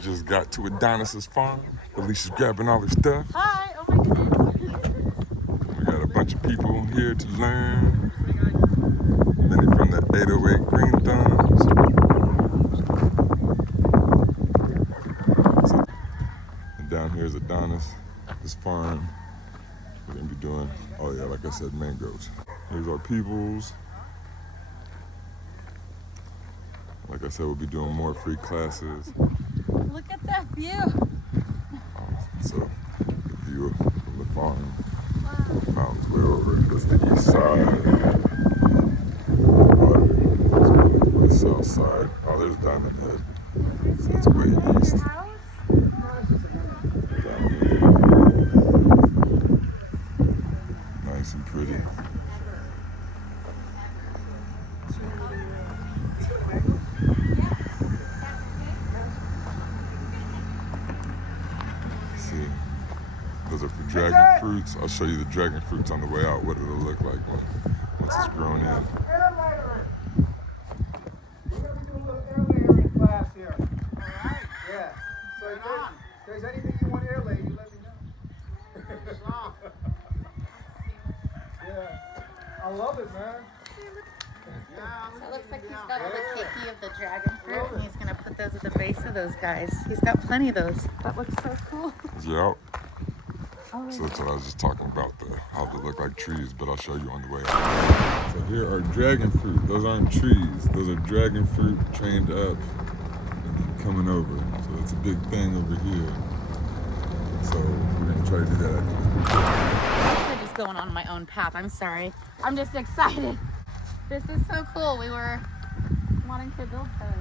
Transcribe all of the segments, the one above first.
Just got to Adonis's farm. Felicia's grabbing all her stuff. Hi, oh my goodness. We got a bunch of people here to learn. Many from the 808 Green Thumbs. And down here is Adonis, this farm. We're gonna be doing, oh yeah, like I said, mangroves. Here's our peoples. Like I said, we'll be doing more free classes. Look at that view. So, the view from the farm. The mountains way over. That's the east side. Water is the south side. Oh, there's Diamond Head. So it's way east. Down here. Nice and pretty. Those are for dragon fruits. I'll show you the dragon fruits on the way out, what it'll look like once it's grown in. We're going to do a little air layering class here. All right. Yeah. So if there's anything you want air laid, you let me know. Yeah. I love it, man. So it looks like he's got all the keiki of the dragon fruit, and he's gonna put those at the base of those guys. He's got plenty of those. That looks so cool. Is it out? Oh, So that's what I was just talking about, how they look like trees, but I'll show you on the way out. So here are dragon fruit. Those aren't trees. Those are dragon fruit trained up and then coming over. So it's a big thing over here. So we're gonna try to do that. I'm just going on my own path. I'm sorry. I'm just excited. This is so cool. We were wanting to build some of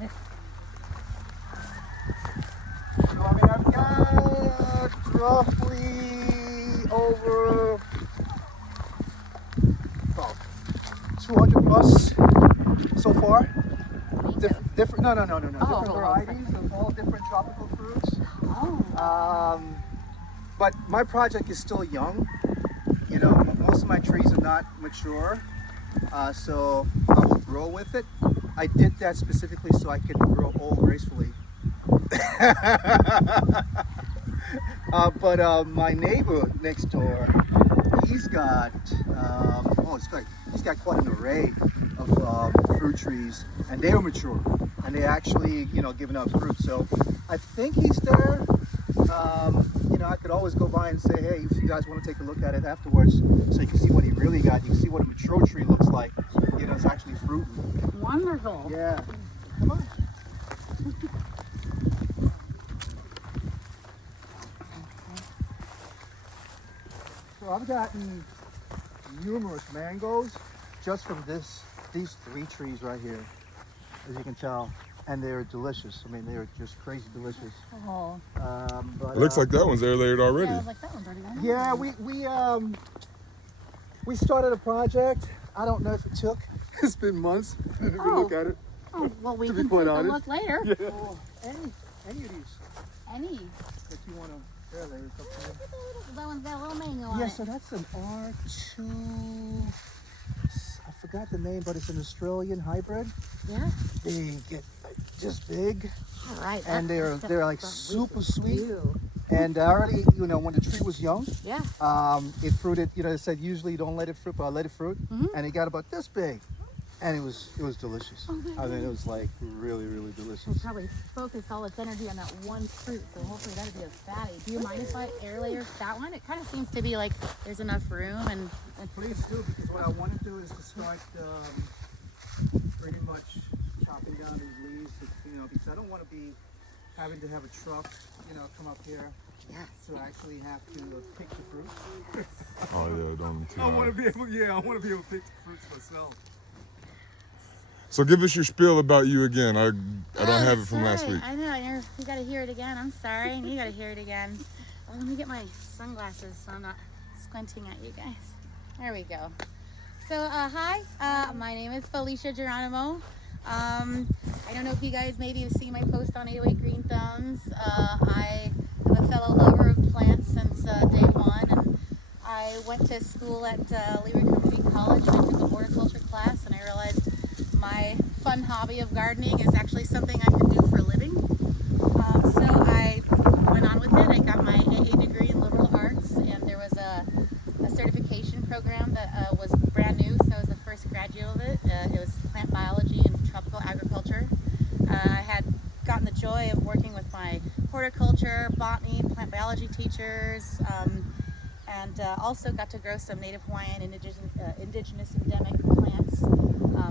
these. So, I mean, I've got roughly over about 200 plus so far. Different, no. Oh, different varieties of all different tropical fruits. Oh. But my project is still young. You know, most of my trees are not mature, so I will grow with it. I did that specifically so I could grow old gracefully. But my neighbor next door, he's got he's got quite an array of fruit trees, and they are mature, and they actually giving out fruit. So I think he's there. I could always go by and say, hey, if you guys want to take a look at it afterwards, so you can see what he really got. You can see what a mature tree looks like. It's actually fruit. Wonderful. Yeah. Come on. So I've gotten numerous mangoes just from these 3 trees right here, as you can tell. And they're delicious. I mean, they're just crazy delicious. Oh. But, it looks like that one's air layered already. Yeah, like that one's already done. Yeah, we started a project. I don't know if it took. It's been months. We look at it. Oh, well, we To be can quite take a honest. look later. Yeah. Oh, any of these Any. that you want to air layer. That one's got a little mango on Yeah, it. so that's an R2. I forgot the name, but it's an Australian hybrid. Yeah. They get like this big, All right. and they're like super sweet. Ew. And I already, when the tree was young, Yeah. it fruited. It said usually you don't let it fruit, but I let it fruit, and it got about this big, and it was delicious. Oh, I mean, it was like really, really We'll delicious. probably focus all its energy on that one fruit, so hopefully that'll be a fatty. Do you mind if I air layer that one? It kind of seems to be like there's enough room and Please do, because what I want to do is to start pretty much chopping down these leaves, because I don't want to be having to have a truck, come up here to actually have to pick the fruit. Oh yeah, don't. I want to be able to pick the fruits myself. So give us your spiel about you again. I don't have it from last week. I know. You got to hear it again. I'm sorry. And you got to hear it again. Well, let me get my sunglasses so I'm not squinting at you guys. There we go. So, hi. My name is Felicia Geranimo. I don't know if you guys maybe have seen my post on 808 Green Thumbs. I am a fellow lover of plants since day one. And I went to school at Learm Community College and I took a horticulture class, and I realized my fun hobby of gardening is actually something I can do for a living. gotten the joy of working with my horticulture, botany, plant biology teachers, and also got to grow some native Hawaiian indigenous endemic plants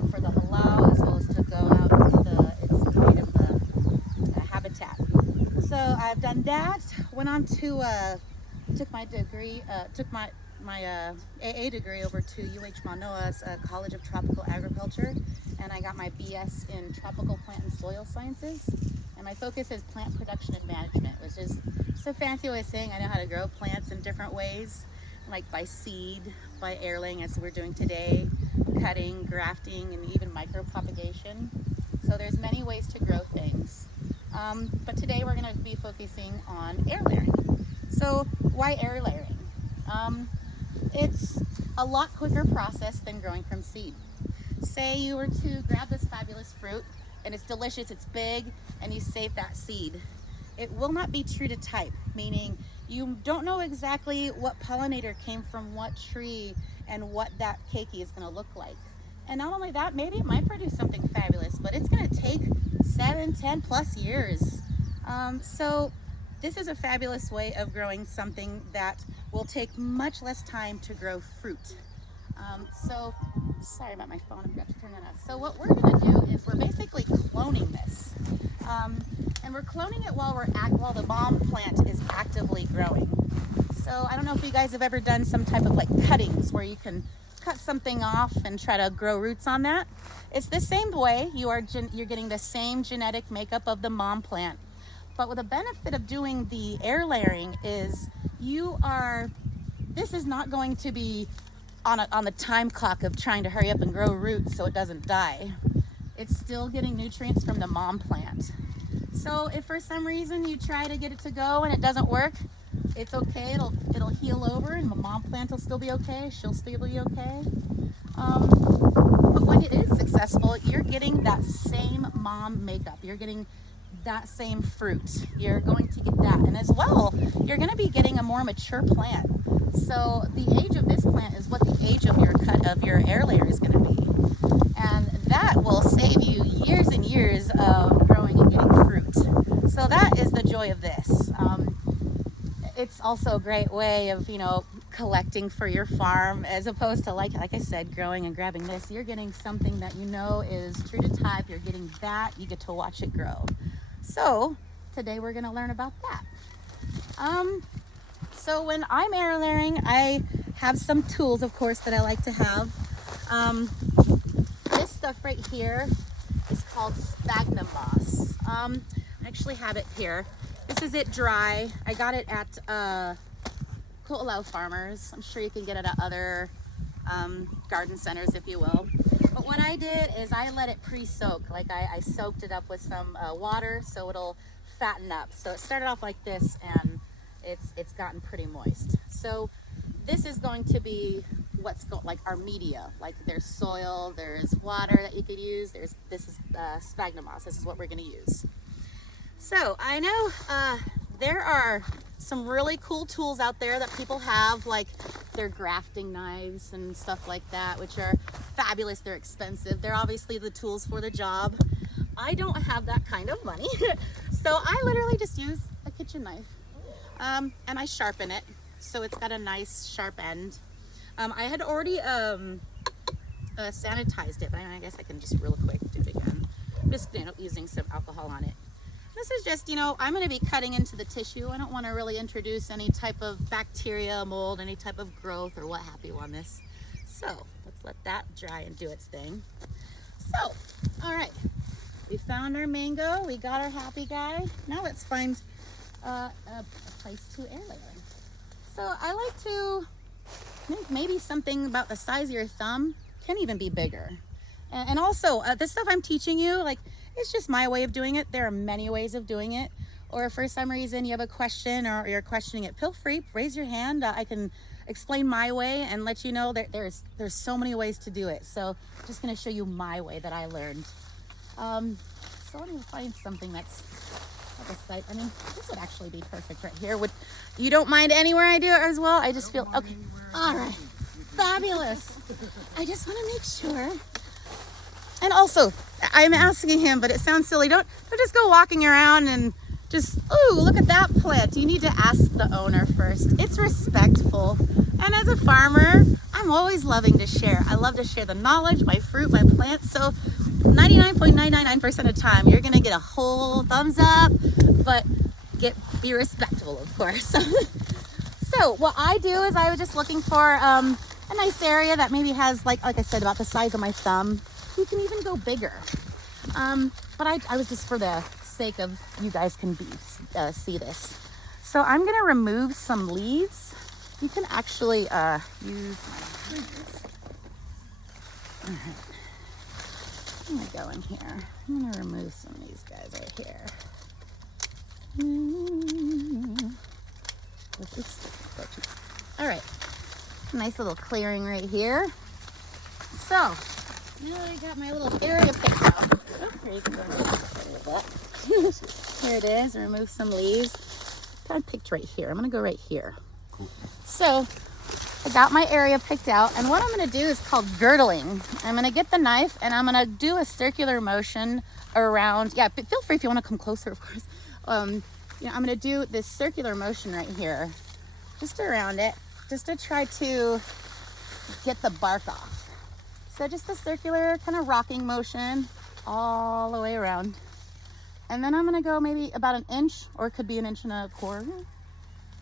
for the halau, as well as to go out into its native habitat. So I've done that. Went on to took my AA degree over to UH Manoa's College of Tropical Agriculture, and I got my BS in Tropical Plant and Soil Sciences. And my focus is plant production and management, which is just a fancy way of saying I know how to grow plants in different ways, like by seed, by air laying, as we're doing today, cutting, grafting, and even micropropagation. So there's many ways to grow things. But today we're going to be focusing on air layering. So why air layering? It's a lot quicker process than growing from seed. Say you were to grab this fabulous fruit and it's delicious, it's big, and you save that seed. It will not be true to type, meaning you don't know exactly what pollinator came from what tree and what that keiki is going to look like. And not only that, maybe it might produce something fabulous, but it's going to take 7, 10 plus years. So this is a fabulous way of growing something that will take much less time to grow fruit. So, sorry about my phone, I forgot to turn that off. So what we're going to do is we're basically cloning this. And we're cloning it while the mom plant is actively growing. So I don't know if you guys have ever done some type of like cuttings where you can cut something off and try to grow roots on that. It's the same way. You're getting the same genetic makeup of the mom plant. But with the benefit of doing the air layering is this is not going to be on the time clock of trying to hurry up and grow roots so it doesn't die. It's still getting nutrients from the mom plant. So if for some reason you try to get it to go and it doesn't work, it's okay. It'll heal over and the mom plant will still be okay. She'll still be okay. But when it is successful, you're getting that same mom makeup. You're getting that same fruit. You're going to get that. And as well, you're going to be getting a more mature plant. So the age of this plant is what the age of your air layer is going to be. And that will save you years and years of growing and getting fruit. So that is the joy of this. It's also a great way of, collecting for your farm, as opposed to like I said, growing and grabbing this. You're getting something that is true to type. You're getting that. You get to watch it grow. So today we're going to learn about that. So when I'm air layering, I have some tools, of course, that I like to have. This stuff right here is called sphagnum moss. I actually have it here. This is it dry. I got it at Ko'olau Farmers. I'm sure you can get it at other garden centers, if you will. But what I did is I let it pre-soak. Like I soaked it up with some water so it'll fatten up. So it started off like this and it's gotten pretty moist. So this is going to be like our media. Like there's soil, there's water that you could use. This is sphagnum moss. This is what we're going to use. So I know there are some really cool tools out there that people have, like their grafting knives and stuff like that, which are fabulous. They're expensive. They're obviously the tools for the job. I don't have that kind of money. So I literally just use a kitchen knife and I sharpen it so it's got a nice sharp end. I had already sanitized it, but I guess I can just real quick do it again. Just using some alcohol on it. This is just, I'm going to be cutting into the tissue. I don't want to really introduce any type of bacteria, mold, any type of growth or what have you on this. So let's let that dry and do its thing. So, all right, we found our mango. We got our happy guy. Now let's find a place to air layer. So I like to think maybe something about the size of your thumb, can even be bigger. And also, this stuff I'm teaching you, it's just my way of doing it. There are many ways of doing it. Or if for some reason you have a question or you're questioning it, feel free, raise your hand. I can explain my way and let you know that there's so many ways to do it. So I'm just gonna show you my way that I learned. So let me find something that's like a site. I mean, this would actually be perfect right here. You don't mind anywhere I do it as well? I just feel, okay, all right, fabulous. I just wanna make sure. And also, I'm asking him, but it sounds silly. Don't just go walking around and just, ooh, look at that plant. You need to ask the owner first. It's respectful. And as a farmer, I'm always loving to share. I love to share the knowledge, my fruit, my plants. So 99.999% of the time, you're gonna get a whole thumbs up, but be respectful, of course. So what I do is I was just looking for a nice area that maybe has, like I said, about the size of my thumb. You can even go bigger. But I was just for the sake of you guys can see this. So I'm gonna remove some leaves. You can actually use my fingers. All right. I'm gonna go in here. I'm gonna remove some of these guys right here. All right, nice little clearing right here. So now that I got my little area picked out, here you can go ahead. Here it is. Remove some leaves. Got it picked right here. I'm gonna go right here. Cool. So I got my area picked out, and what I'm gonna do is called girdling. I'm gonna get the knife and I'm gonna do a circular motion around. Yeah, but feel free if you want to come closer, of course. I'm gonna do this circular motion right here, just around it, just to try to get the bark off. So just a circular kind of rocking motion all the way around. And then I'm gonna go maybe about an inch, or it could be an inch and a quarter.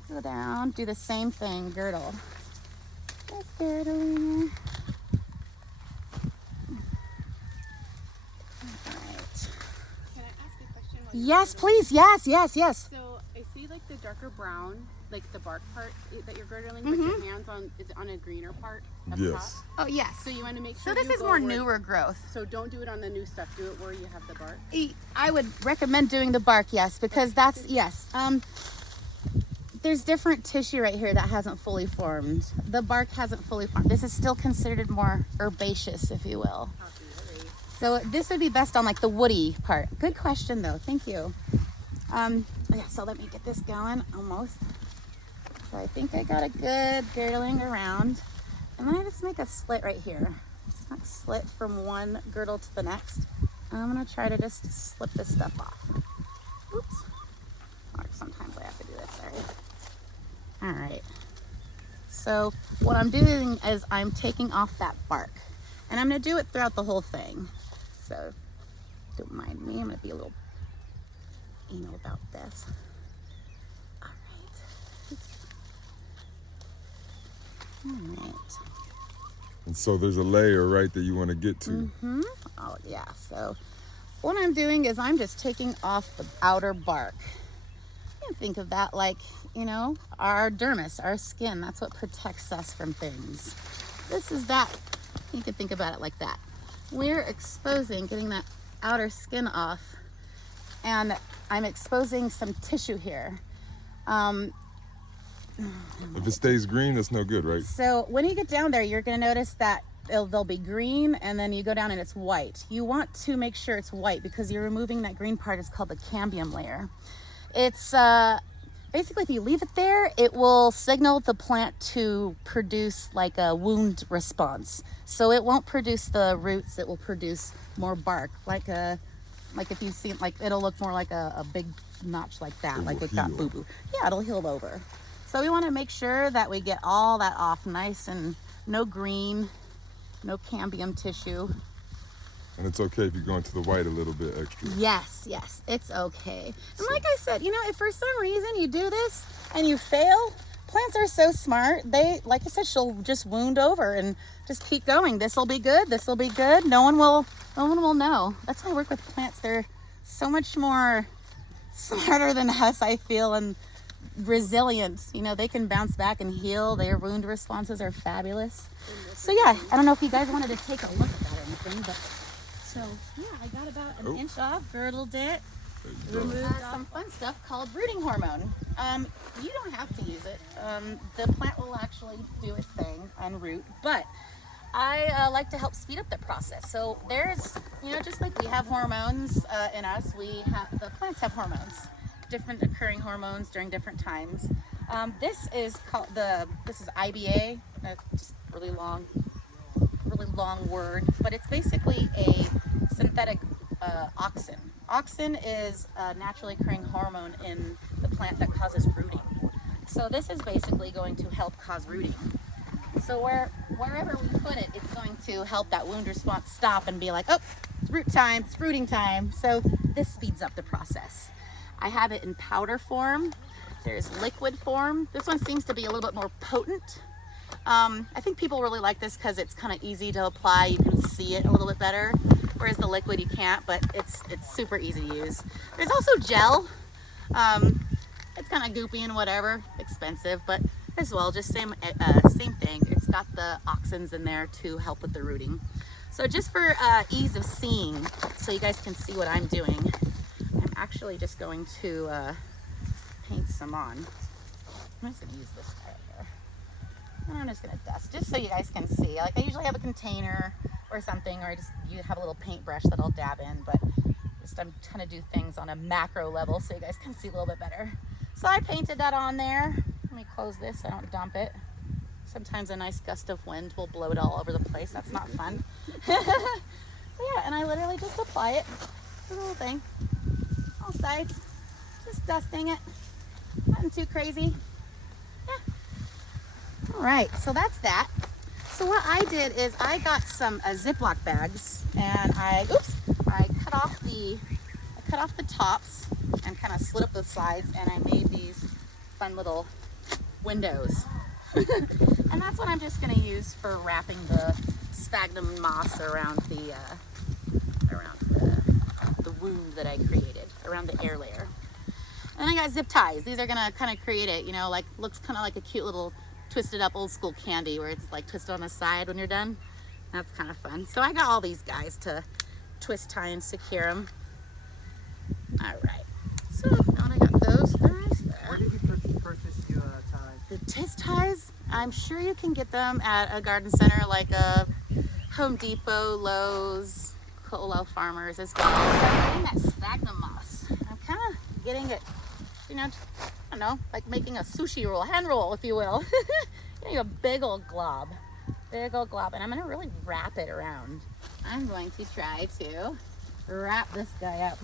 Go down, do the same thing, girdle. Just girdling. Yes, please. Yes. So I see like the darker brown, like the bark part that you're girdling, but your hands is on a greener part up top. Yes. Oh, yes. So you want to make sure. So this is more newer growth. So don't do it on the new stuff. Do it where you have the bark. I would recommend doing the bark, yes, because that's, yes. There's different tissue right here that hasn't fully formed. The bark hasn't fully formed. This is still considered more herbaceous, if you will. So this would be best on like the woody part. Good question though, thank you. Yeah, so let me get this going, almost. So I think I got a good girdling around. And then I just make a slit right here. Just a slit from one girdle to the next. And I'm gonna try to just slip this stuff off. Oops. Or sometimes I have to do this, sorry. All right. So what I'm doing is I'm taking off that bark. And I'm gonna do it throughout the whole thing. So don't mind me, I'm gonna be a little anal about this. All right. And so there's a layer, right, that you want to get to. Mm-hmm. Oh yeah, so what I'm doing is I'm just taking off the outer bark. You can think of that like, our dermis, our skin. That's what protects us from things. This is that. You can think about it like that. We're getting that outer skin off, and I'm exposing some tissue here. If it stays green, that's no good, right? So when you get down there, you're gonna notice that they'll be green, and then you go down and it's white. You want to make sure it's white because you're removing that green part. It's called the cambium layer. It's basically, if you leave it there, it will signal the plant to produce like a wound response. So it won't produce the roots, it will produce more bark. Like if you see, like it'll look more like a big notch like that, like it got boo-boo. Yeah, it'll heal over. So we wanna make sure that we get all that off nice and no green, no cambium tissue. And it's okay if you go into the white a little bit extra. Yes, it's okay. And like I said, if for some reason you do this and you fail, plants are so smart. Like I said, she'll just wound over and just keep going. This'll be good, this'll be good. No one will know. That's why I work with plants. They're so much more smarter than us, I feel, and resilient. They can bounce back and heal. Their wound responses are fabulous. So yeah, I don't know if you guys wanted to take a look at that or anything, but so yeah, I got about an inch off, girdled it, removed some fun stuff called rooting hormone. You don't have to use it. The plant will actually do its thing and root, but I like to help speed up the process. So there's, just like we have hormones in us, the plants have hormones, different occurring hormones during different times. This is IBA, just really long word, but it's basically a synthetic auxin. Auxin is a naturally occurring hormone in the plant that causes rooting. So this is basically going to help cause rooting. So wherever we put it, it's going to help that wound response stop and be like, oh, it's root time, it's rooting time. So this speeds up the process. I have it in powder form. There's liquid form. This one seems to be a little bit more potent. I think people really like this because it's kind of easy to apply. You can see it a little bit better, whereas the liquid you can't, but it's super easy to use. There's also gel. It's kind of goopy and whatever, expensive, but as well, just same thing. It's got the auxins in there to help with the rooting. So just for ease of seeing, so you guys can see what I'm doing, I'm actually just going to paint some on. I'm just gonna use this guy right here. And I'm just gonna dust, just so you guys can see. Like I usually have a container or something, or you have a little paintbrush that I'll dab in, but just I'm trying to do things on a macro level so you guys can see a little bit better. So I painted that on there. Let me close this so I don't dump it. Sometimes a nice gust of wind will blow it all over the place. That's not fun. Yeah, and I literally just apply it to the whole thing. All sides. Just dusting it. Nothing too crazy. Yeah. All right, so that's that. So what I did is I got some Ziploc bags and I cut off the tops and kind of slit up the sides, and I made these fun little windows. And that's what I'm just going to use for wrapping the sphagnum moss around the wound that I created, around the air layer. And I got zip ties. These are going to kind of create it, you know, like looks kind of like a cute little twisted up old school candy where it's like twisted on the side when you're done. That's kind of fun. So I got all these guys to twist, tie, and secure them. All right. So now I got those guys there. Where did you purchase your ties? The twist ties, I'm sure you can get them at a garden center like a Home Depot, Lowe's, Colo Farmers as well. So I'm getting that sphagnum moss. I'm kind of getting it, you know, I don't know, like making a sushi roll, hand roll, if you will. Getting a big old glob, and I'm gonna really wrap it around. I'm going to try to wrap this guy up.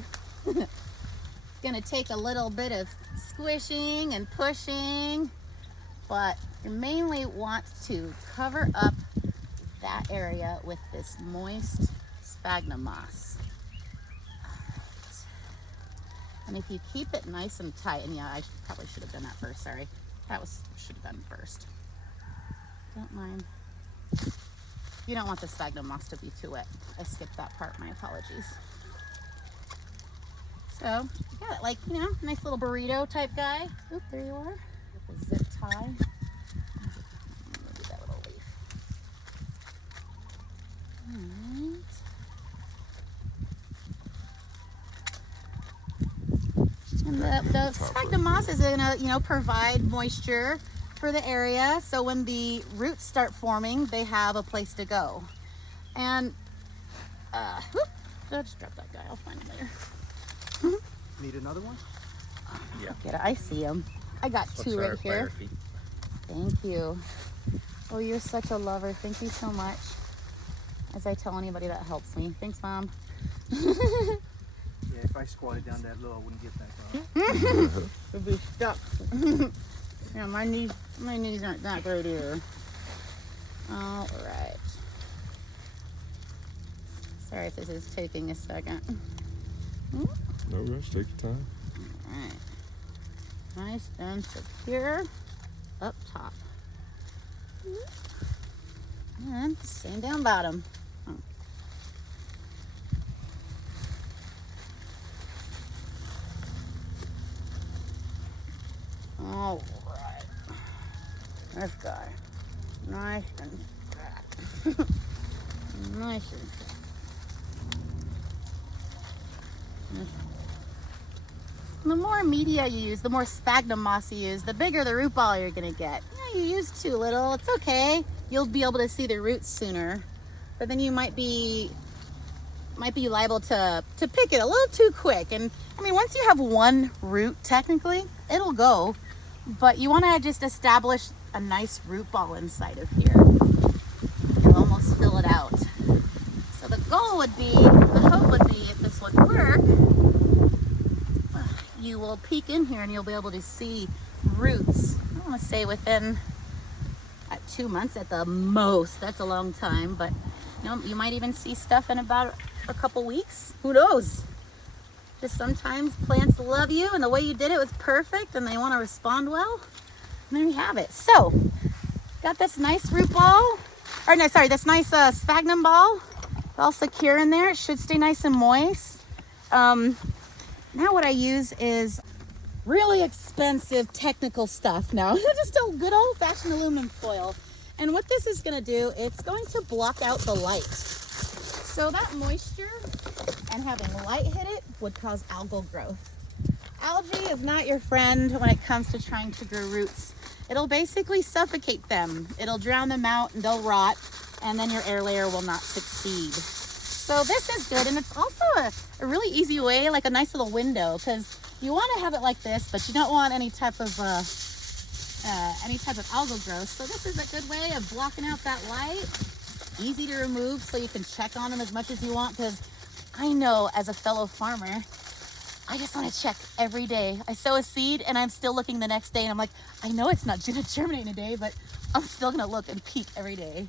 It's gonna take a little bit of squishing and pushing, but you mainly want to cover up that area with this moist sphagnum moss. Alright. And if you keep it nice and tight, and yeah, I probably should have done that first, sorry. Should have done first. Don't mind. You don't want the sphagnum moss to be too wet. I skipped that part, my apologies. So, you got it like, you know, nice little burrito type guy. Oop, there you are. With the zip tie. Maybe that little leaf. Alright. And the sphagnum moss is gonna, you know, provide moisture for the area. So when the roots start forming, they have a place to go. And, I'll just drop that guy. I'll find him later. Need another one? Yeah. Get it. I see him. I got two right here. Thank you. Oh, you're such a lover. Thank you so much. As I tell anybody that helps me. Thanks, Mom. Yeah, if I squatted down that low, I wouldn't get back up. It'd be stuck. Yeah, my knees aren't that great either. All right. Sorry if this is taking a second. No rush, take your time. All right. Nice and secure up top. And same down bottom. All right. This guy. Nice and fat. Nice and fat. The more media you use, the more sphagnum moss you use, the bigger the root ball you're gonna get. You use too little, it's okay. You'll be able to see the roots sooner, but then you might be liable to pick it a little too quick. And I mean, once you have one root, technically, it'll go, but you wanna just establish a nice root ball inside of here. You'll almost fill it out. So So the goal would be, the hope would be, if this would work, you will peek in here and you'll be able to see roots. I want to say within 2 months at the most. That's a long time, but you know, you might even see stuff in about a couple weeks. Who knows? Just sometimes plants love you and the way you did it was perfect and they want to respond well. And there you have it. So, got this nice root ball, or no, sorry, this nice sphagnum ball, all secure in there. It should stay nice and moist. Now what I use is really expensive technical stuff now. Just a good old-fashioned aluminum foil. And what this is going to do, it's going to block out the light. So that moisture and having light hit it would cause algal growth. Algae is not your friend when it comes to trying to grow roots. It'll basically suffocate them. It'll drown them out and they'll rot, and then your air layer will not succeed. So this is good, and it's also a really easy way, like a nice little window, because you want to have it like this, but you don't want any type of algal growth. So this is a good way of blocking out that light. Easy to remove, so you can check on them as much as you want, because I know as a fellow farmer, I just want to check every day. I sow a seed and I'm still looking the next day, and I'm like, I know it's not going to germinate today, but I'm still going to look and peek every day.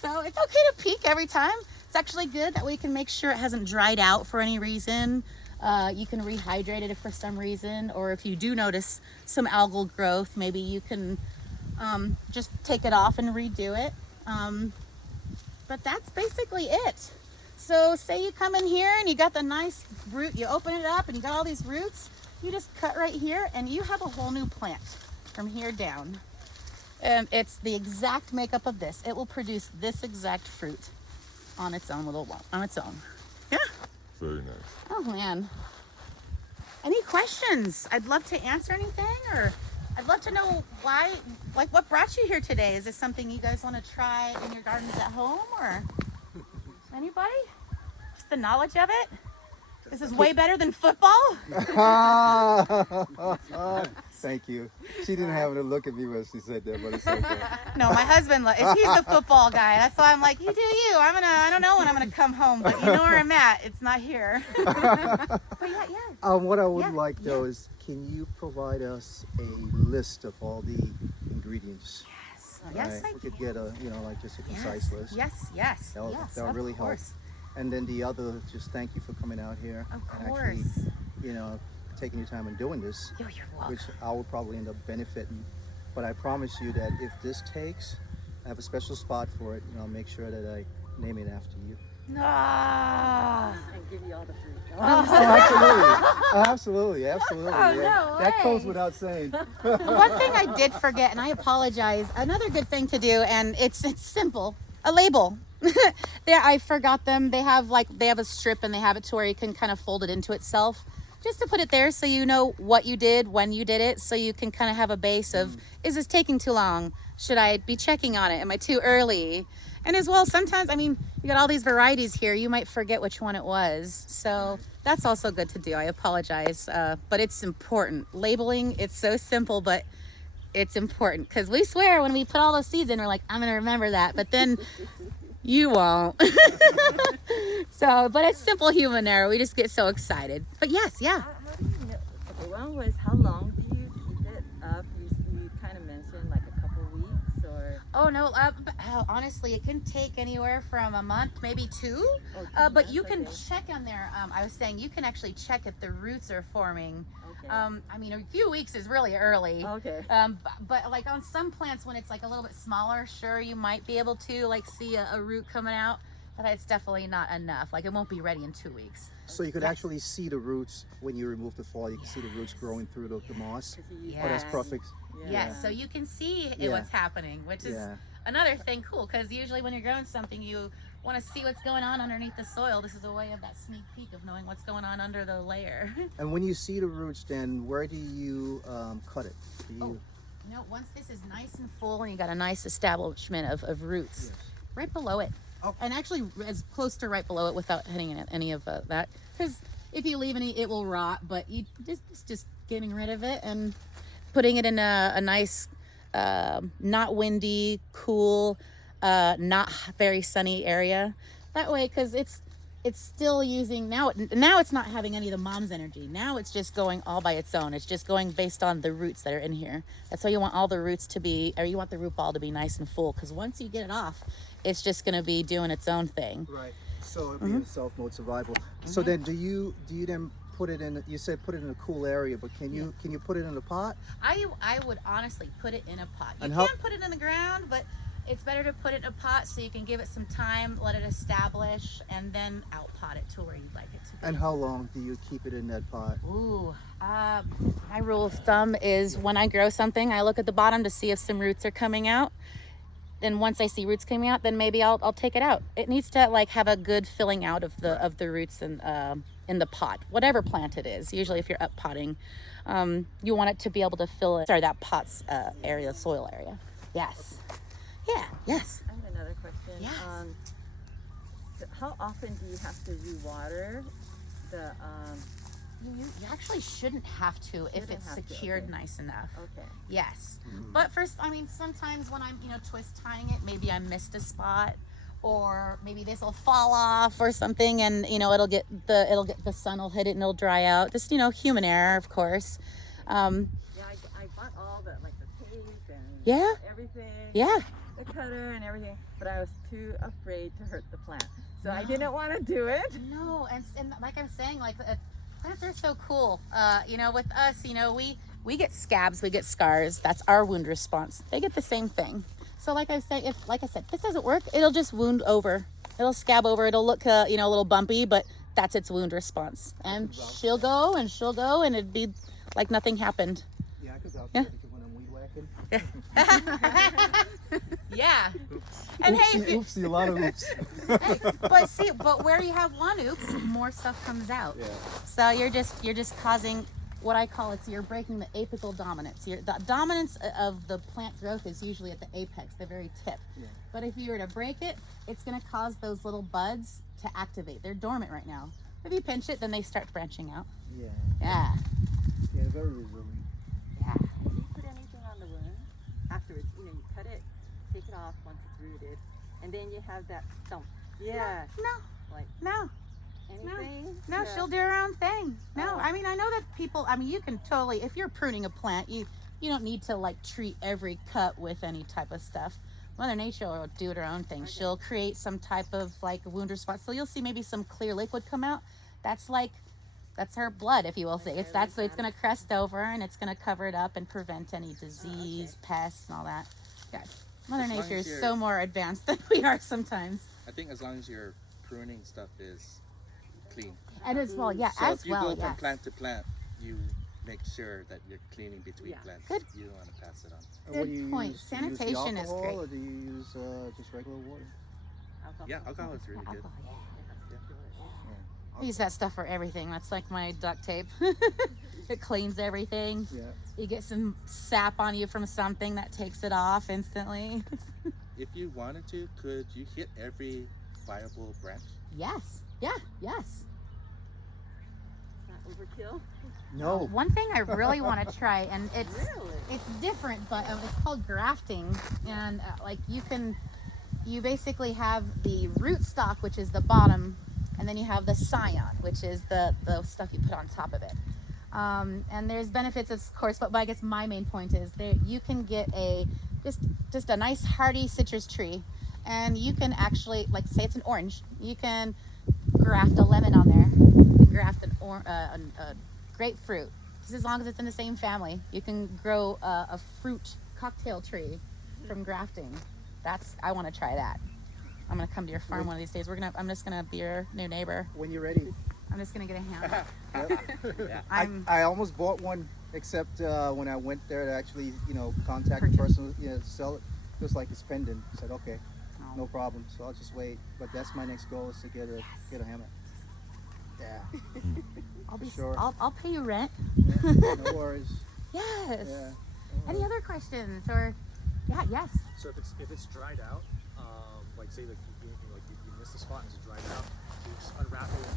So it's okay to peek every time. It's actually good. That way you can make sure it hasn't dried out for any reason. You can rehydrate it if for some reason, or if you do notice some algal growth, maybe you can just take it off and redo it. But that's basically it. So say you come in here and you got the nice root, you open it up and you got all these roots, you just cut right here and you have a whole new plant from here down. And it's the exact makeup of this. It will produce this exact fruit on its own on its own. Yeah. Very nice. Oh man. Any questions? I'd love to answer anything, or I'd love to know why, like what brought you here today? Is this something you guys want to try in your gardens at home, or anybody? Just the knowledge of it? This is way better than football? Thank you. She didn't have to look at me when she said that, but it's okay. No, my husband, he's the football guy. That's why I'm like, you do you. I don't know when I'm gonna come home, but you know where I'm at. It's not here. But yeah. What I would Yeah, like though is, can you provide us a list of all the ingredients? Yes, Right? I We could can. get a, like just a concise list. Yes. That would of really help. course. And then the other, just thank you for coming out here. Of And course. actually, taking your time and doing this, You're welcome. which I will probably end up benefiting. But I promise you that if this takes, I have a special spot for it, and I'll make sure that I name it after you. Ah. And give you all the fruit. Oh, absolutely. Absolutely. Oh, Yeah. no That goes way. without saying. One thing I did forget, and I apologize. Another good thing to do, and it's simple. A label. There, I forgot them. They have a strip, and they have it to where you can kind of fold it into itself, just to put it there so you know what you did, when you did it, so you can kind of have a base of, is this taking too long? Should I be checking on it? Am I too early? And as well, sometimes, you got all these varieties here, you might forget which one it was. So that's also good to do. I apologize, but it's important. Labeling, it's so simple, but it's important, because we swear when we put all those seeds in, we're like, I'm going to remember that, but then you won't. So, but it's simple human error. We just get so excited. But yes, yeah. How do you know? Okay, one was, how long do you keep it up? You kind of mentioned like a couple weeks, or? Oh no, honestly, it can take anywhere from a month, maybe 2. But you can check on there. I was saying you can actually check if the roots are forming. Okay. A few weeks is really early. Okay. But like on some plants, when it's like a little bit smaller, sure, you might be able to see a root coming out, but it's definitely not enough. Like, it won't be ready in 2 weeks. So you could actually see the roots when you remove the foil. You can see the roots growing through the moss. Yes. Oh, that's perfect. Yes, so you can see Yeah. what's happening, which is Yeah. another thing cool, because usually when you're growing something, you want to see what's going on underneath the soil. This is a way of that sneak peek of knowing what's going on under the layer. And when you see the roots, then where do you cut it? Do you... Once this is nice and full and you got a nice establishment of roots, Yes. right below it. Okay. And actually as close to right below it without hitting any of that. Because if you leave any, it will rot, but you just getting rid of it and putting it in a nice, not windy, cool, not very sunny area. That way, because it's still using now it's not having any of the mom's energy. Now it's just going all by its own. It's just going based on the roots that are in here. That's why you want all the roots to be, or you want the root ball to be nice and full, because once you get it off, it's just going to be doing its own thing. Right. So it'd be in self mode survival. So then do you then put it in, you said put it in a cool area, but can you put it in a pot? I would honestly put it in a pot. You And can how- put it in the ground, but it's better to put it in a pot so you can give it some time, let it establish, and then out pot it to where you'd like it to be. And how long do you keep it in that pot? Ooh, my rule of thumb is when I grow something, I look at the bottom to see if some roots are coming out. Then once I see roots coming out, then maybe I'll take it out. It needs to like have a good filling out of the roots in the pot, whatever plant it is. Usually, if you're up potting, you want it to be able to fill it. Sorry, that pot's area, soil area. Yes. Yeah. Yes. I have another question. Yes. So how often do you have to rewater the? You actually shouldn't have to if Shouldn't it's have to, secured okay. nice enough. Okay. Yes. But first, I mean, sometimes when I'm, twist tying it, maybe I missed a spot, or maybe this will fall off or something, and it'll get the sun will hit it and it'll dry out. Just human error, of course. Yeah, I bought all the tape and Yeah. everything. Yeah. The cutter and everything, but I was too afraid to hurt the plant, so I didn't want to do it. No, and like I'm saying, plants are so cool. With us, we get scabs, we get scars. That's our wound response. They get the same thing. So like I said, if this doesn't work, it'll just wound over. It'll scab over. It'll look, a little bumpy, but that's its wound response. And she'll go, and it'd be like nothing happened. Yeah, I could vouch Yeah. for it when I'm weed whacking. Yeah. And hey, Oopsie, a lot of oops. but where you have one oops, more stuff comes out. Yeah. So you're just causing what I call you're breaking the apical dominance. The dominance of the plant growth is usually at the apex, the very tip. Yeah. But if you were to break it, it's going to cause those little buds to activate. They're dormant right now. If you pinch it, then they start branching out. Yeah. Yeah. Yeah, very resilient. Yeah. Do you put anything on the wound afterwards? You cut it, take it off once it's rooted, and then you have that stump. Yeah. No. Like No. anything? No, Yeah. she'll do her own thing. No, Oh. I mean, I know that people, you can totally, if you're pruning a plant, you don't need to treat every cut with any type of stuff. Mother Nature will do her own thing. Okay. She'll create some type of wound response. So you'll see maybe some clear liquid come out. That's her blood, if you will say. So it's going to crest over and it's going to cover it up and prevent any disease, pests, and all that. Yeah. Mother As long Nature as is you're- so more advanced than we are sometimes. I think as long as your pruning stuff is clean. And as well, yeah, So as if you well, go from yes. plant to plant, you make sure that you're cleaning between Yeah. plants. Good. You don't want to pass it on. And what Good do you point. use? Do you use the Sanitation is alcohol, great. Or do you use just regular water? Alcohol. Yeah, alcohol is really good. Alcohol, yeah. Yeah. I use that stuff for everything. That's like my duct tape. It cleans everything. Yeah. You get some sap on you from something that takes it off instantly. If you wanted to, could you hit every viable branch? Yes. Yeah. Yes. It's not overkill. No. One thing I really want to try, and it's Really? different, but it's called grafting. And you basically have the root stock, which is the bottom, and then you have the scion, which is the stuff you put on top of it. And there's benefits, of course, but I guess my main point is that you can get just a nice hardy citrus tree, and you can actually, say it's an orange, you can graft a lemon on there, you can graft a grapefruit, just as long as it's in the same family. You can grow a fruit cocktail tree from grafting. I want to try that. I'm gonna come to your farm one of these days. I'm just gonna be your new neighbor. When you're ready. I'm just gonna get a hand. Yep. I'm I almost bought one, except when I went there to actually, contact the person, to sell it. It was like it's pending. I said, okay, no problem. So I'll just wait. But that's my next goal, is to get a hammock. Yeah. I'll For be. sure. I'll pay you rent. Yeah, no worries. Yes. Yeah. Any other questions or? Yeah. Yes. So if it's dried out, say you missed the spot and it's dried out, do you just unwrap it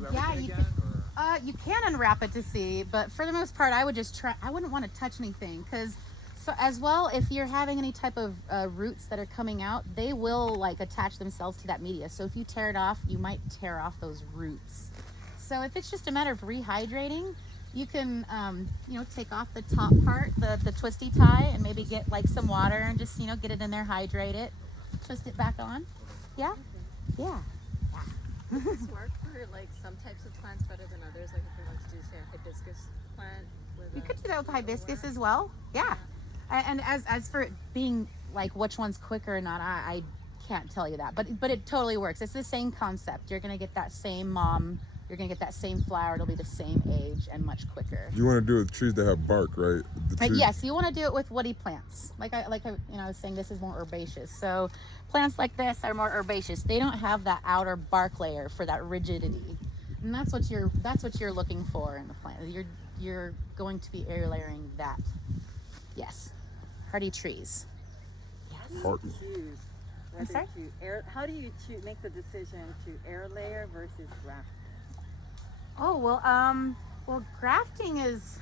and redo everything you again, You can unwrap it to see, but for the most part, I would just try. I wouldn't want to touch anything because So as well, if you're having any type of roots that are coming out, they will like attach themselves to that media. So if you tear it off, you might tear off those roots. So if it's just a matter of rehydrating, you can, you know, take off the top part, the twisty tie, and maybe get like some water and just, you know, get it in there, hydrate it, twist it back on. Yeah, yeah. Does this work for like some types of plants better than others? Like if we want to do say a hibiscus plant with You a- could do that with with hibiscus water? as well. Yeah. And as for it being like which one's quicker or not, I can't tell you that. But it totally works. It's the same concept. You're gonna get that same mom. You're gonna get that same flower. It'll be the same age and much quicker. You want to do it with trees that have bark, right? The But trees- yes, you want to do it with woody plants. Like I you know, I was saying, this is more herbaceous. So plants like this are more herbaceous. They don't have that outer bark layer for that rigidity, and that's what you're looking for in the plant. You're going to be air layering that. Yes, hardy trees. Hardy. Choose whether sorry? to air. How do you make the decision to air layer versus graft? Oh well, grafting is.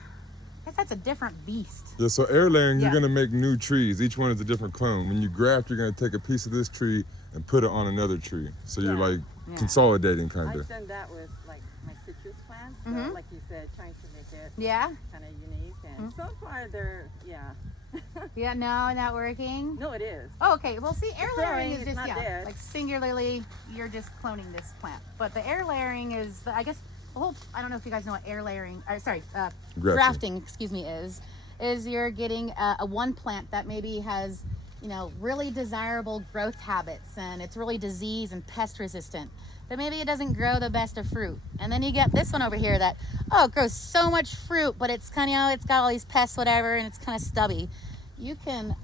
I guess that's a different beast. Yeah, so air layering, Yeah. you're gonna make new trees. Each one is a different clone. When you graft, you're gonna take a piece of this tree and put it on another tree. So you're Yeah. like Yeah. consolidating, kind I've of. done that with like my citrus plants. Mhm. So like you said, trying to make it Yeah. kind of unique, and so far they're Yeah. No, not working. no, it is. Oh, okay. Well, see, air It's layering growing, is it's just, not yeah, dead. like singularly, you're just cloning this plant. But the air layering is, I guess, the whole, I don't know if you guys know what air layering, grafting, excuse me, is you're getting a one plant that maybe has, you know, really desirable growth habits and it's really disease and pest resistant. But maybe it doesn't grow the best of fruit. And then you get this one over here that, oh, it grows so much fruit, but it's kind of, you know, it's got all these pests, whatever, and it's kind of stubby. You can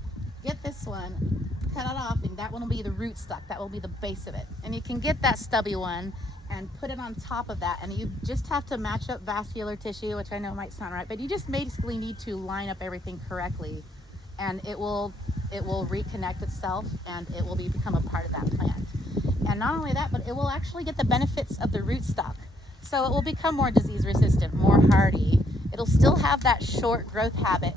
get this one, cut it off, and that one will be the rootstock. That will be the base of it. And you can get that stubby one and put it on top of that. And you just have to match up vascular tissue, which I know might sound right, but you just basically need to line up everything correctly. And it will reconnect itself and it will become a part of that plant. And not only that, but it will actually get the benefits of the rootstock. So it will become more disease resistant, more hardy. It'll still have that short growth habit,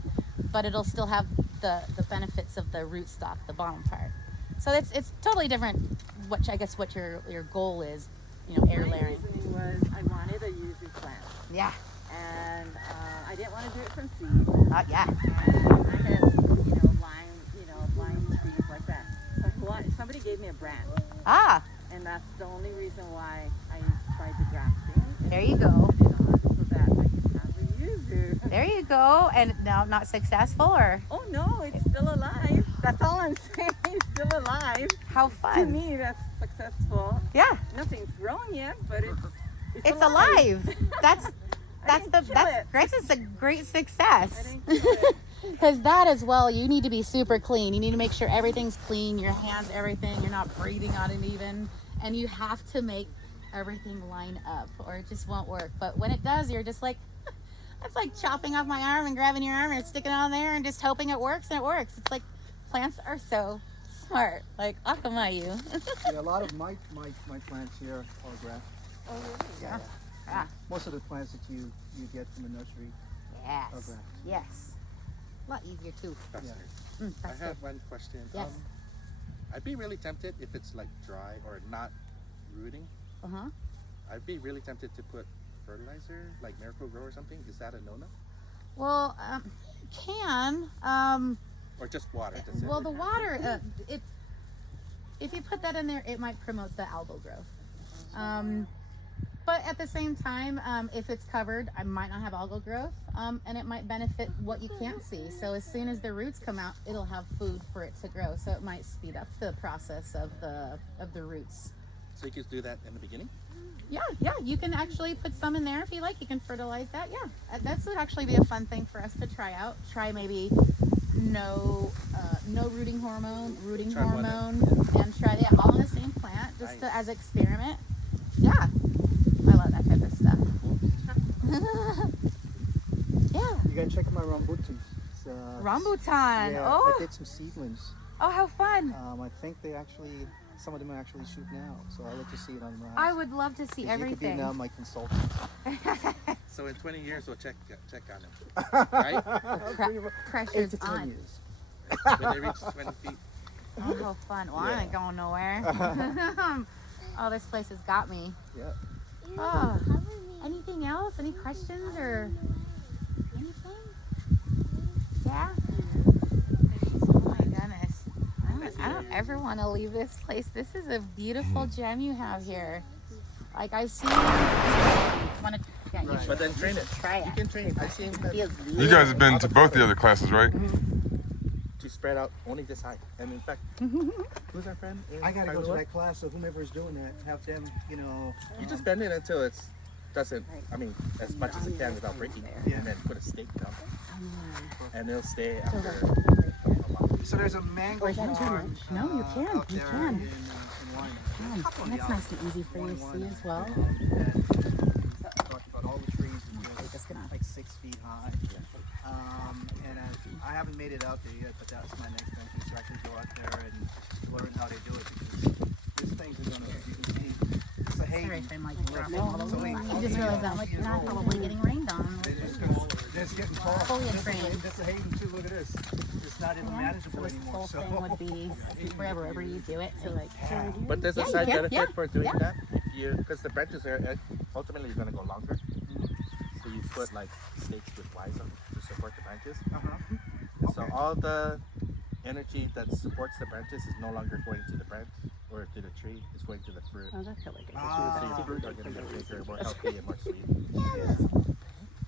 but it'll still have the benefits of the rootstock, the bottom part. So it's totally different. What your goal is, you know, air My layering. reasoning was I wanted a yuzu plant, Yeah. and I didn't want to do it from seed. Yeah. And I had lime trees like that. So somebody gave me a brand, Ah, and that's the only reason why I tried the grafting. there you go. So that I could have a yuzu. There you go. And now not successful, or Oh no, it's still alive. That's all I'm saying. It's still alive. how To fun. me, that's successful. Yeah. Nothing's grown yet, but It's alive. That's didn't kill it. great. It's a great I success. didn't kill it. Because that as well, you need to be super clean. You need to make sure everything's clean, your hands, everything. You're not breathing on it even. And you have to make everything line up or it just won't work. But when it does, you're just like, that's like chopping off my arm and grabbing your arm and sticking it on there and just hoping it works, and it works. It's like plants are so smart. Like, Akamayu. Yeah, a lot of my plants here are grafted. Oh really? Yeah. Yeah. Most of the plants that you get from the nursery are Yes. grafted. Yes. A lot easier too. That's Yeah. good. I That's have good. one question. Yes. I'd be really tempted if it's like dry or not rooting. Uh-huh. I'd be really tempted to put fertilizer, like Miracle Grow or something. Is that a no-no? Well, you can. Or just water? That's it? Well, the water, if you put that in there, it might promote the algal growth. But at the same time, if it's covered, I might not have algal growth, and it might benefit what you can't see. So as soon as the roots come out, it'll have food for it to grow. So it might speed up the process of the roots. So you could do that in the beginning? Yeah, you can actually put some in there if you like. You can fertilize that. Yeah, that would actually be a fun thing for us to try out. Try maybe no rooting hormone, Try one hormone, and try that all in the same plant just Nice. as experiment. Yeah, I love that type of stuff. Yeah, You gotta check out my rambutan. rambutan. Yeah, Oh, I did some seedlings. how fun. I think they actually some of them actually shooting out. So I like to see it on the rise. I would love to see You could be everything. now my consultant. So in 20 years, we'll check on them. Right? Pressure's 8 to 10 on. years. When they reach 20 feet. Oh, how fun. Well, I ain't going nowhere. Oh, this place has got me. Yeah. Oh, anything else? Any questions or anything? Yeah? Oh my goodness. I don't ever want to leave this place. This is a beautiful gem you have here. Like I've seen. Want to? Yeah, you should But then train it. try it. You can train it. I've seen that You guys have been to both the other classes, right? to spread out only this high. And in fact, who's our friend? I gotta go to Kailua? that class, so whomever is doing that, have them, you know. You just bend it until it's doesn't. I mean, as much as it can without breaking. Yeah. And then put a stake down, and it'll stay after. So there's a mango Or is that too farm. much? No, you can. Out You there can. in Wyoming. And that's nice and easy for you to see as well. And talked about all the trees and Just just gonna- like 6 feet high. And I haven't made it out there yet, but that's my next venture, so I can go out there and learn how they do it, because these things are gonna, you can see, it's a Sorry haven. if I'm like dropping all So over. wait, I just realized I'm like not probably getting rained on. It's getting tall. Foliage rain. That's a haven too, look at this. It's not even So manageable this anymore, whole so. thing would be wherever you do it. So like, But there's a Yeah, you side can. benefit Yeah. for doing Yeah. that. If you, because the branches are ultimately going to go longer. So you put like stakes with wires on to support the branches. So all the energy that supports the branches is no longer going to the branch or to the tree. It's going to the fruit. Oh, that's like So your fruit are going to get bigger, more healthy, and more sweet.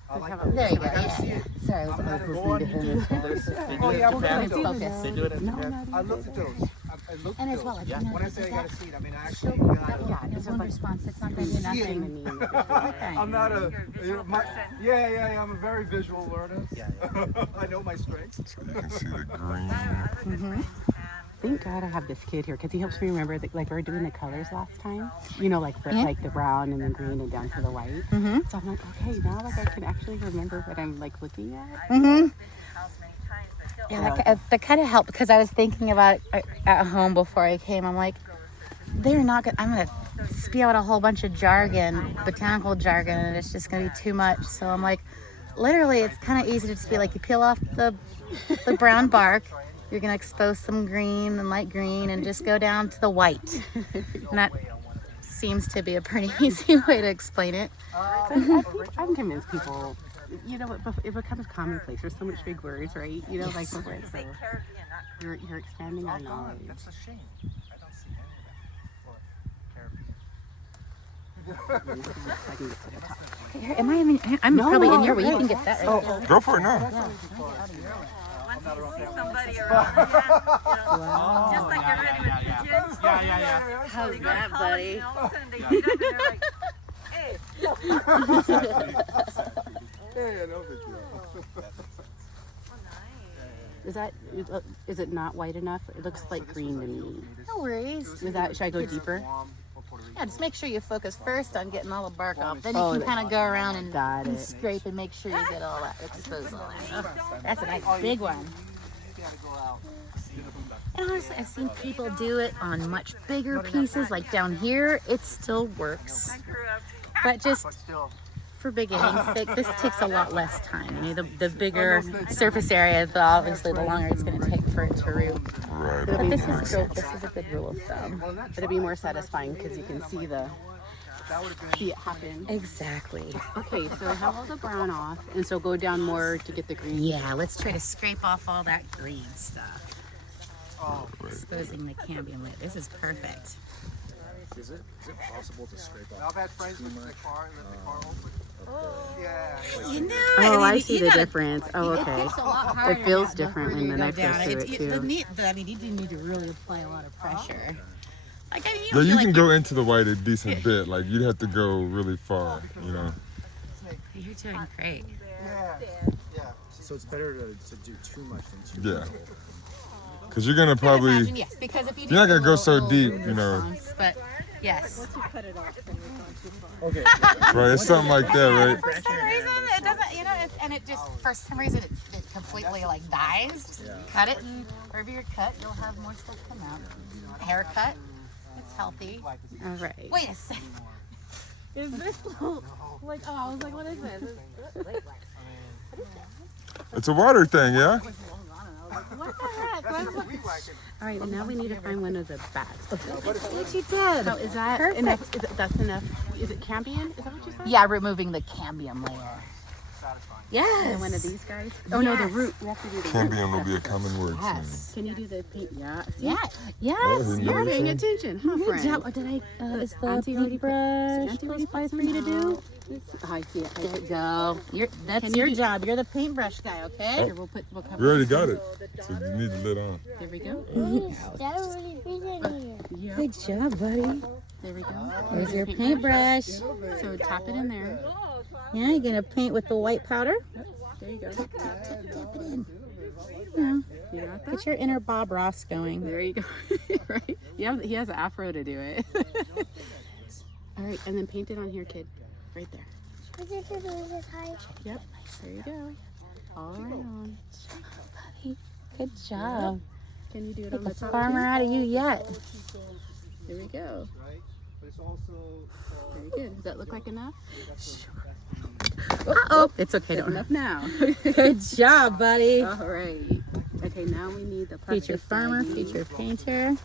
I like that. there you go. I gotta Yeah, see yeah. it. Sorry, I was I'm not listening going to him. They do Oh, it yeah, in we're Japan. gonna focus. They do it in Japan. I looked at those. I looked And at as well, those. like, you know, When I say I that- gotta see it, I mean I actually She'll- got yeah, it's one response. It's not going to do see it. nothing. I'm not a. Yeah. I'm a very visual learner. Yeah, yeah. I know my strengths. So you can see the green. Thank God I have this kid here because he helps me remember that, like we were doing the colors last time. You know, like Yeah. like the brown and the green and down to the white. Mhm. So I'm like, okay, now like I can actually remember what I'm like looking at. Mhm. Yeah, that kind of helped because I was thinking about it at home before I came. I'm like, they're not gonna. I'm gonna spew out a whole bunch of jargon, botanical jargon, and it's just gonna be too much. So I'm like, literally, it's kind of easy to just be like, you peel off the brown bark. You're gonna expose some green and light green, and just go down to the white. And that seems to be a pretty easy way to explain it. I'm convinced people, you know, it becomes commonplace. There's so much big words, right? You know, like before, so you're expanding our knowledge. That's a shame. I don't see any of that. I can get to the top. Here, am I even? I'm No, probably no, in your way. you're You can good. get that right there. Go for it now. somebody around again, just like you're ready with the gym. How's that, buddy? And all of a sudden they get up and they're like, hey. Yeah, no big deal. Is it not white enough? It looks like green to me. No worries. Should I go deeper? Yeah, just make sure you focus first on getting all the bark off. Then you Oh, can kind of go around and, got and it. scrape and make sure you get all that, expose all that. Oh, that's a nice big one. And honestly, I've seen people do it on much bigger pieces, like down here. It still works, but just for beginning's sake, this takes a lot less time. You know, the bigger surface area, obviously, the longer it's going to take for it to root. Right. But this is good. This is a good rule of thumb. It'll be more satisfying because you can see it happen. Exactly. Okay, so I have all the brown off, and so go down more to get the green. Yeah, let's try to scrape off all that green stuff. Exposing the cambium layer. This is perfect. Is it possible to scrape Now off I've had friends with the car, let the car open. Yeah. You know, Oh, I mean, see you the gotta- difference. Oh, It okay. gets a lot harder It feels the different further when you the go knife goes down. through It's- it, too. I mean, you do need to really apply a lot of pressure. Like, I mean, Yeah, don't you feel can like go into the white a decent bit. Like you'd have to go really far, you know. you're doing great. Yeah. Yeah. So it's better to do too much than too Yeah. little. Because you're gonna Imagine, probably, yes, because if you you're not do gonna go a so little deep, you know. response, but yes. Okay. Right, it's something like that, right? For some reason, it doesn't, you know, and it just, for some reason, it completely like dies. Just cut it, and wherever you're cut, you'll have more stuff come out. Haircut, It's healthy. All right. Wait a second. Is this like, oh, I was like, what is this? It's a water thing, yeah? What the heck? All right, and now we need to find one of the bags. Okay. What you did? So is that Perfect. enough? That's enough? Is it Cambion? Is that what you said? Yeah, removing the cambium layer. Yes. And one of these guys? Oh no, the Yes. root. We have to do the root. Cambium will be a common word soon. Yes. Can you do the paint? Yeah. See? Yeah. Yes. who You're knows? paying attention, huh, Good friend? job. Oh, did I? Is the Auntie already put- paintbrush Auntie close already by put for you to some do? out. Oh, I see it. There you go. That's Can you your do- job. You're the paintbrush guy, okay? Here, we'll cover We already got it. So you need the lid on. There we go. Yeah. Good job, buddy. There we go. There's your paintbrush. So tap it in there. Yeah, you're gonna paint with the white powder. There you go. Tap it in. Yeah. You got that? Get your inner Bob Ross going. There you go. Right? Yeah, he has an afro to do it. All right, and then paint it on here, kid. Right there. Yep. There you go. All around. Buddy. Good job. Can you do it Get on the the top? farmer too? out of you yet. There we go. Right? But it's also Very good. Does that look like enough? Uh-oh. It's okay. Good Don't. enough now. Good job, buddy. All right. Okay, now we need the Feature plastic farmer, baggie. feature painter.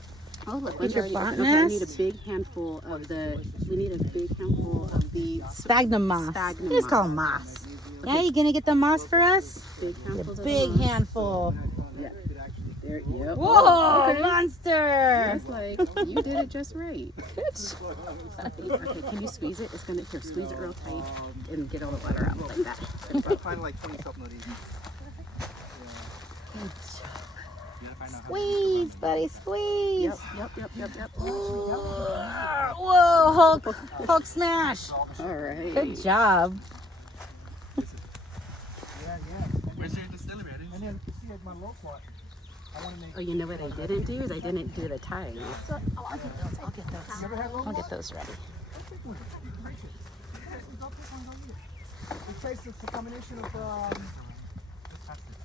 Oh, look, feature one's already- okay, I need a botanist. big handful of the. We need a big handful of the Sphagnum moss. Sphagnum You just call moss. them moss. Yeah, you gonna get the moss for us? big handfuls of Big moss. handful. Yeah. There. Yep. Whoa, Okay. monster! That's like you did it just right. Okay, can you squeeze it? It's gonna here. Squeeze it real tight and get all the water out like that. find like 20 something of these. Squeeze, buddy, squeeze. Yep. Whoa, Hulk smash. All right. Good job. Where's your distillery? And then see at my low spot, I want to make. Oh, you know what I didn't do is I didn't do the ties. I'll get those ready. It tastes it's a combination of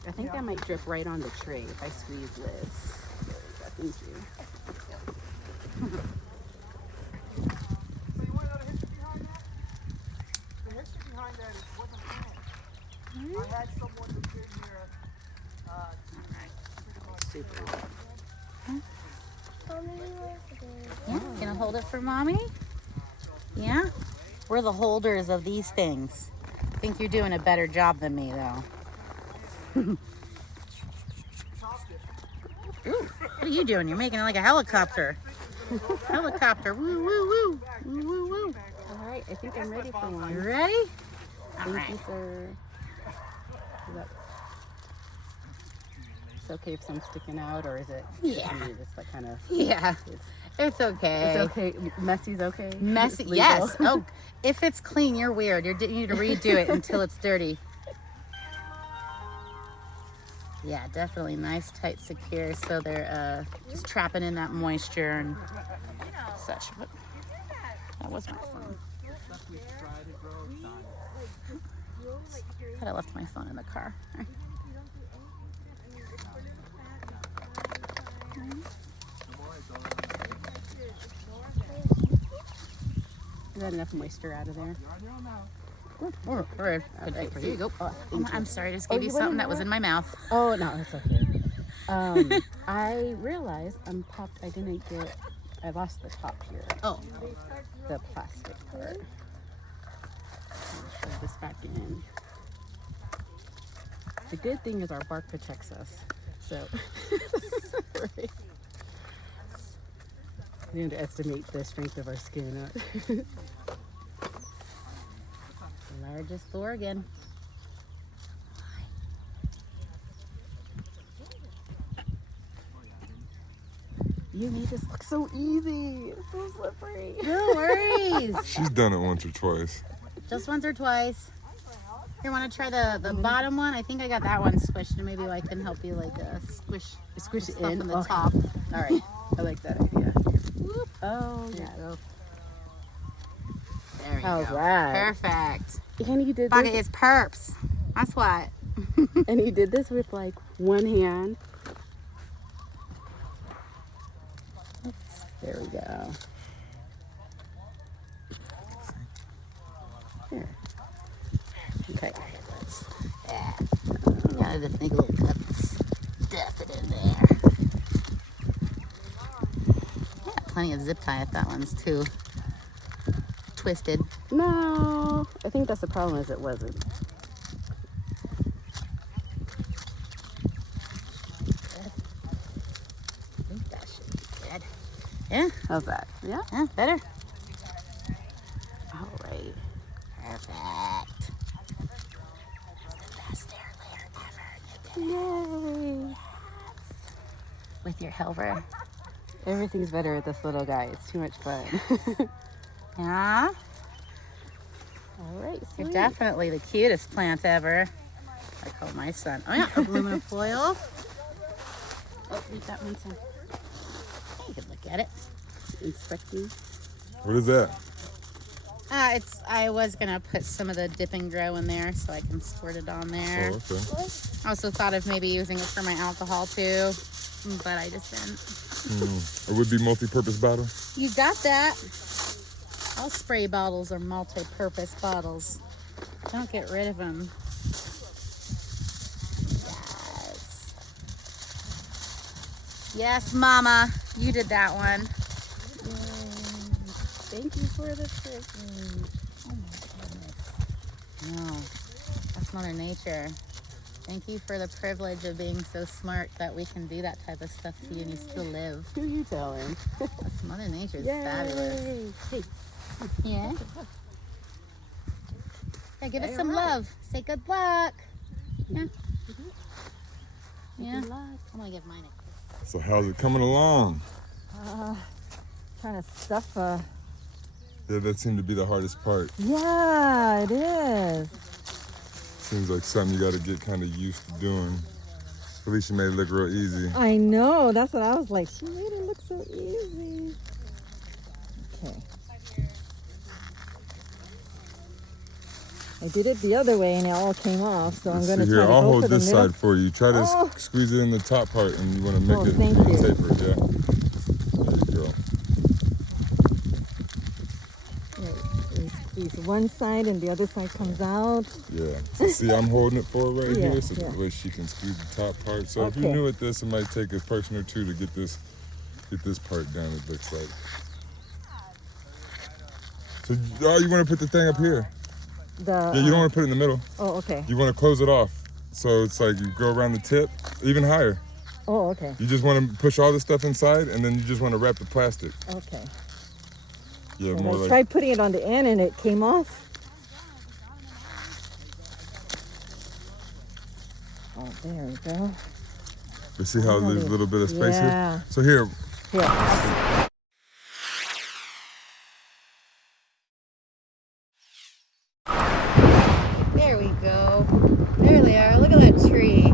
I think that might drip right on the tray if I squeeze this. There we go. Thank you. So you want to know the history behind that? The history behind that is wasn't planned. I had someone who came here Super. Yeah, gonna hold it for mommy? Yeah? We're the holders of these things. I think you're doing a better job than me, though. Ooh, what are you doing? You're making it like a helicopter. Helicopter. Woo, woo, woo. Woo, woo, woo. All right, I think I'm ready for You one. ready? Thank you, sir. Look. It's okay if some sticking out, or is it? Yeah. I mean, just like kind of. Yeah. It's okay. It's okay. Messy's okay. Messy. It's legal. Yes. Oh, if it's clean, you're weird. You need to redo it until it's dirty. Yeah, definitely nice, tight, secure. So they're just trapping in that moisture and such. But that was my phone. Could have left my phone in the car. Is that enough moisture out of there? Good. Here you go. I'm sorry, I just gave you you wanted something that was more? in my mouth. Oh no, it's okay. I realized I didn't get. I lost the top here. Oh, The plastic part. Shove this back in. The good thing is our bark protects us. So, right. We need to estimate the strength of our skin. largest organ. You made this look so easy. It's so slippery. No worries. She's done it once or twice. Just once or twice. Here, want to try the bottom one? I think I got that one squished, and maybe I can help you like squish it stuff in. in the Okay. top. All right. I like that idea. Whoop. Oh, There yeah. you go. There you How's go. that? Perfect. And you did Bucket this, is perps. That's what. and you did this with like one hand. There we go. Here. Okay. Gotta just make a little cut and stuff it in there. Yeah, plenty of zip tie if that one's too twisted. No, I think that's the problem is it wasn't. I think that should be good. Yeah, How's that? Yeah? yeah, better. All right. Perfect. Best hair layer ever. You did it. Yay. With your helper. Everything's better with this little guy. It's too much fun. Yeah. All right, You're sweet. definitely the cutest plant ever. I call my son. Oh yeah, aluminum foil. Oh, leave that one side. You can look at it. Inspecting. What is that? I was gonna put some of the dip and grow in there so I can squirt it on there. Oh, okay. I also thought of maybe using it for my alcohol too, but I just didn't. It would be multi-purpose bottle. You got that. All spray bottles are multi-purpose bottles. Don't get rid of them. Yes. Yes, Mama. You did that one. Thank you for the present. Oh my goodness. No, that's Mother Nature. Thank you for the privilege of being so smart that we can do that type of stuff to you and you still live. Who you telling? That's Mother Nature's Yay. fabulous. Hey, Yeah. Yeah, give us some love. Say good luck. Yeah. Yeah. good luck. I'm gonna give mine a kiss. So how's it coming along? Trying to stuff Yeah, that seemed to be the hardest part. yeah, it is. Seems like something you got to get kind of used to doing. Felicia made it look real easy. I know, that's what I was like. She made it look so easy. Okay. I did it the other way and it all came off, so I'm Let's going to see try here, to I'll go hold for the this middle. side for you. Try to Oh. squeeze it in the top part, and you want to make Oh, it thank you. tapered, yeah? There you go. Squeeze one side and the other side comes out. Yeah. So see, I'm holding it for her right Yeah, here, so yeah. that way she can squeeze the top part. So if you're Okay. new at this, it might take a person or two to get this part down. It looks like. So, oh, you want to put the thing up here? Yeah, you don't want to put it in the middle. Oh, okay. You want to close it off. So it's like you go around the tip, even higher. Oh, okay. You just want to push all the stuff inside, and then you just want to wrap the plastic. Okay. Yeah, And more I like. tried putting it on the end and it came off. Oh, there we go. You see how there's a little bit of space Yeah. here? So here, Here. There we go. There they are. Look at that tree.